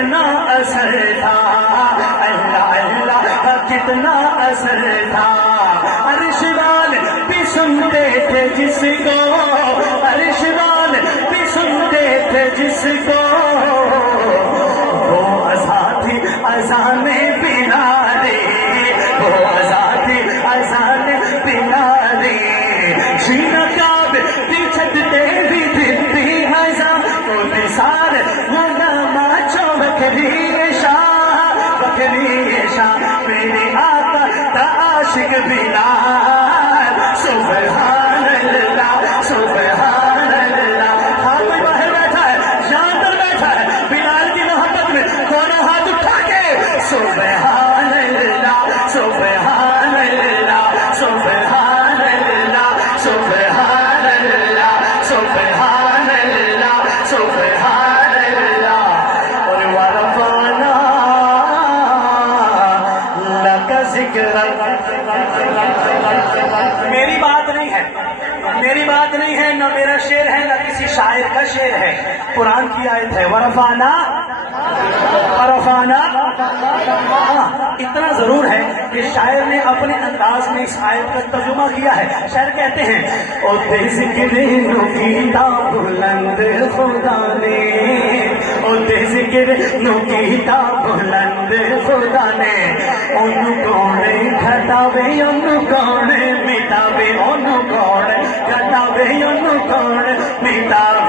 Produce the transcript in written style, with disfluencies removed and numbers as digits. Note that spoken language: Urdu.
کتنا اثر تھا، اللہ اللہ کتنا اثر تھا. عرش والے بھی سنتے تھے جس کو، عرش والے بھی سنتے تھے جس کو، وہ آزادی اذان بلالے، وہ آزادی اذان بلالے. شینا کعب دی چھتتے بھی دتی ہزار کو نثار مولانا چوکری شاہ، بکری شاہ میرے آقا تا عاشق بلال. سبحان اللہ سبحان اللہ. ہاں کوئی باہر بیٹھا ہے یا اندر بیٹھا ہے بلال کی محبت میں دونوں ہاتھ اٹھا کے سبحان اللہ سبحان اللہ سبحان اللہ سبحان اللہ سبحان اللہ سبحان اللہ. اور ورفعنا لک ذکرک. میری بات نہیں ہے، میری بات نہیں ہے، نہ میرا شعر ہے نہ کسی شاعر کا شعر ہے، قرآن کی آیت ہے. ورفعنا اتنا ضرور ہے کہ شاعر نے اپنے انداز میں اس آیت کا ترجمہ کیا ہے. شاعر کہتے ہیں او تے ذکر نو کیتا بلند خدا نے، او تے ذکر نو کیتا بلند خدا نے. اونوں کون گھٹاوے اونوں کون مٹاوے، اونوں کون گھٹاوے اونوں کون مٹاوے.